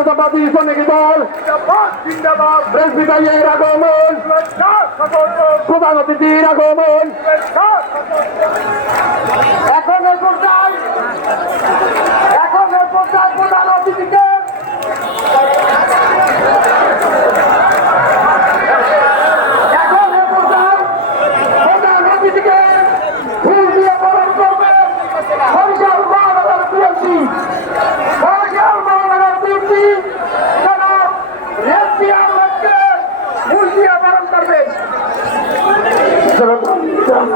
জাতীয়তাবাদী সৈনিক দল প্রেসবিটারিয়ার আগমন। প্রধান অতিথির আগমন। এখনও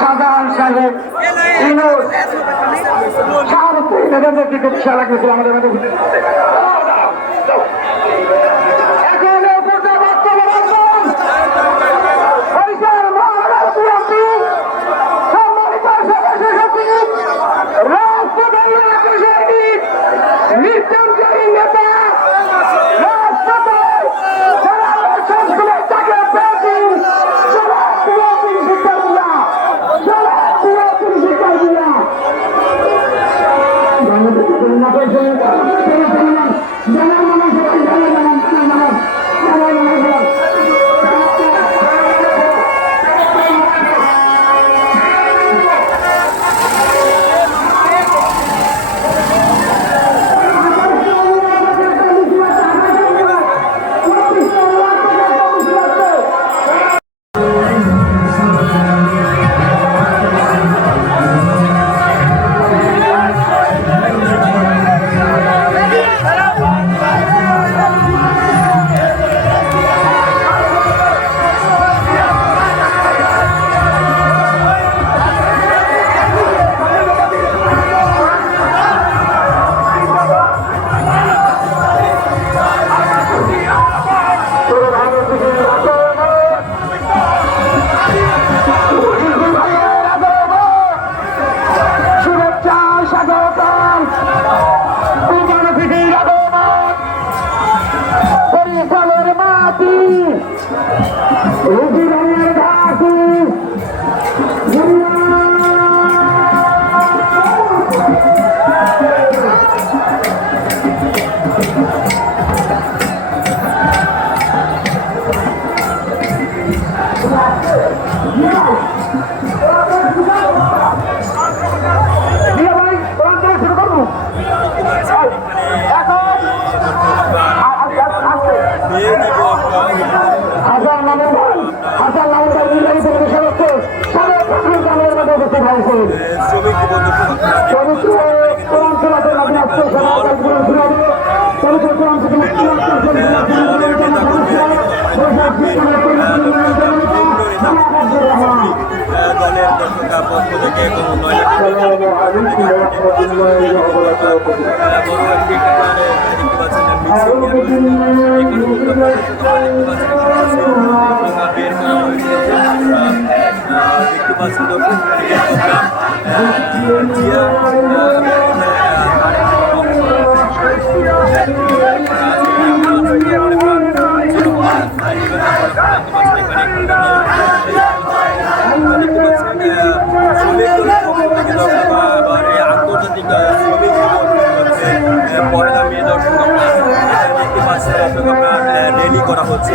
সাধারণ সাহেব ইনোর সার চিকিৎসা লাগেছিল আমাদের মধ্যে শ্রমিক দলের দর্শকরা পক্ষ থেকে এবং নয় লাখ বের করা হয়েছে masuk ke program দর্শক দেখতে পাচ্ছি দর্শক করা হচ্ছে